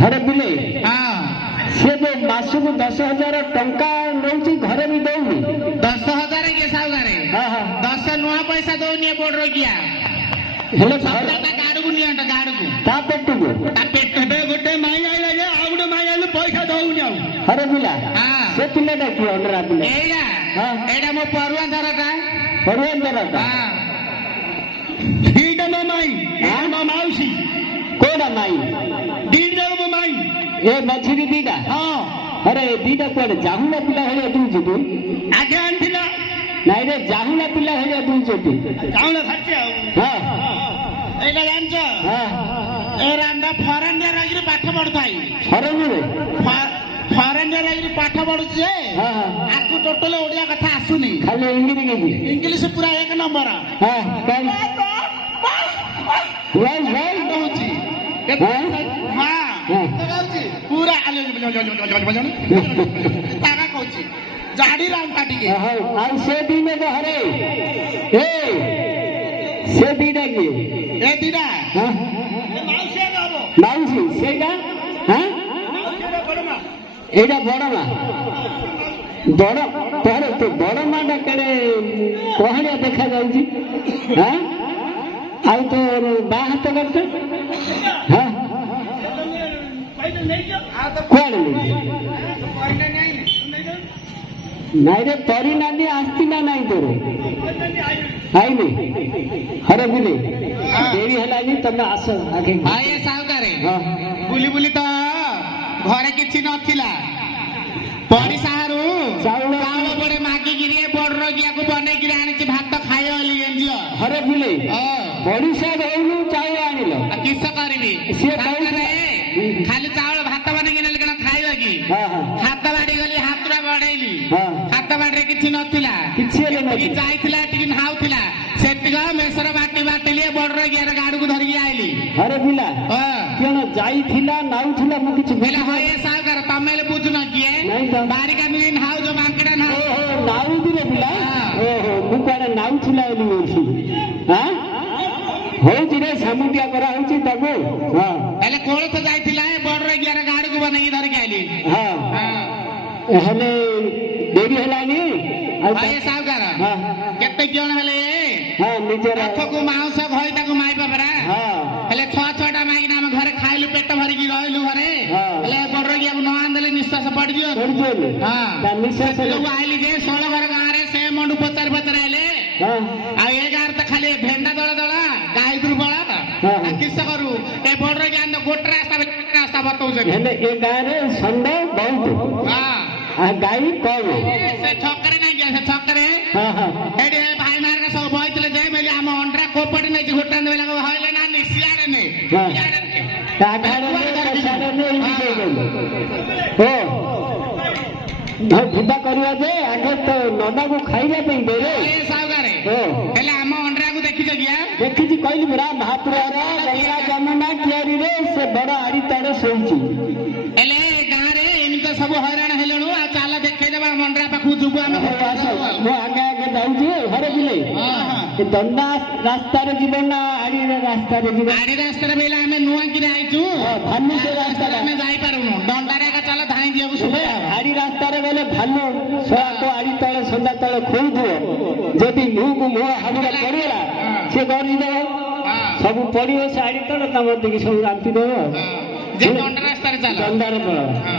हरे बिले हाँ से जो मासक 10,000 टंका नौची घरे भी दौनी 10,000 के साउगारे हाँ हाँ 10 नुआ पैसा दौनी बोर्ड रोकिया हेलो गाड़ को नहीं गाड़ को ता पेटू गोटे माई आइला जे आ गोटे माई आइले पैसा दउनी आ हरे बिला हाँ से पिलेटा की अंडरा पिले एडा हाँ एडा मो परुआ धरटा परवान जराटा हाँ ठीक है माई हाँ? माउसी कोना माई दीड जाओ माई ए मछली दीदा हाँ अरे दीदा कुआडे जाहुना पिला हेले दूची तू आगे आंथिला नाइ रे जाहुना पिला हेले दूची तू काउना खाचे आ हाँ एडा जानछ हाँ ए रांडा फॉरेन रे रही पाठ पढताई हरे बिले फॉरेन रे रही पाठ पढुछ हाँ हाँ आकु टोटल ओडिया कथा आसुनी खाली इंग्लिश की इंग्लिश पूरा एक नंबर हाँ कल वाई वाई कहूची हाँ हां हाँ पूरा तारा कहूची जाडी राम काटी के हाँ और से दिन तो हरे ए से दीदा की ए दीदा हाँ माउसी आबो माउसी सेगा हाँ माउसी बड़मा एटा बड़मा बड़ तोरे तो बड़ माटा केड़े कहलिया देखा जाउची हाँ आउ तो बा हाथ करते हाँ पैसा नहीं जो आ तो कुआडे नहीं पैसा नहीं नाइ रे तरी नानी आस्ती ना नाइ तोर आई नहीं हरे बिले देरी हला जी तमे आस आगे आए साउकारे हाँ बुली बुली तो घरे किछि नथिला पड़ी साहारू चाउल चाउल बड़े मागी गिरी बड़ रोगिया को बने गिरी आनी भात तो खायो हली एंजियो हरे बिले ओ पड़िसा गइलु चाउल आनिलो किस करबी से खाली चाउल भात बने गिनले कना खाइबा की हाँ हाँ हाथ बाड़ी गली हाथुरा बढैली हाँ हाथ बाड़ी किछि नथिला किछि हेले कि नहीं जाइथिला टिकिन हाउथिला सेटिगा मेसर बाटी बाटीलिए बड़ रोगिया गाडू को धरि आइली हरे बिला ओ केन जाई थिला नाउ थिला मु किछ बेला होए सागर तमेले बुझुन किए नहीं तो बारिका नुइन हाउ जो मांकड़ा ना ओहो नाउ दिले बिला हाँ। ओहो मु कुआडे नाउ थिला एली ओसी हां होउची रे सामुटिया करा होउची ताको हां हेले कोळथ जाइथिला बड़ रोगिया गाडू को बनेगी धरि आइली हां हां हेले देरी हलानी आए सागर हां केते जण हेले हां निजेरा आखको मांस भई ताको माई पबरा हां हेले छटा मागी नाम घरे खाइलु पेट भरि की रहलु घरे हाँ। हेले बड़ रोगिया को न आंदले निश्वास पड़ दियो करजोले हां ता निश्वास लोग आइली जे 16 घर गारे से मंडू पतर पतर आइले हां आ ए गार त खाली भेंडा दळ दळा गाय दुर्बळा हाँ। आ किस करू ए बड़ रोगिया न गोट रास्ता बताउ जे हेले ए गारे संडे बहुत हां आ गाई कम से छकरे ना गया से छकरे हां हां एडे भाई मार का सब बइतले जे मेली आम अंडरा कोपड़ी नै घोटन देला को होइले ना निसियाडे नै हाँ। याडे के काठारे ने कसारे ने इसे गेले हो ढिबा करिया जे आगे तो नडा को खाइबा पई देरे ए साउगारे हो हेले आम अंडरा को देखि जगिया देखिछि कहली बरा महापुरारा गंगा जमुना कियारी रे से बड़ आड़ी तारे सोइछि हेले गां रे एनी तो सब हैरान हेलनु आ चाला देखे देबा अंडरा पाखु जुबु आमे मो आगे आगे जाउछि हरे बिले हां हां ए दंडा रास्ता रे जीवन ना आड़ी रे रास्ता रे जीवन आड़ी रास्ता रे बेला आमे नुआ कि आइछु भालू से रास्ता रे आमे जाई पारुनु दंडा रे का चाला धाई दियो सुबह आड़ी रास्ता रे गले भालू सोआ को आड़ी तळे संडा तळे खोल दियो जदि मुह को मुह हमरा पड़िला से गरी दे हां सब पड़ियो से आड़ी तळे तमर देखि सब रांती देबो जे दंडा रास्ता रे चाला दंडा रे पड़ हां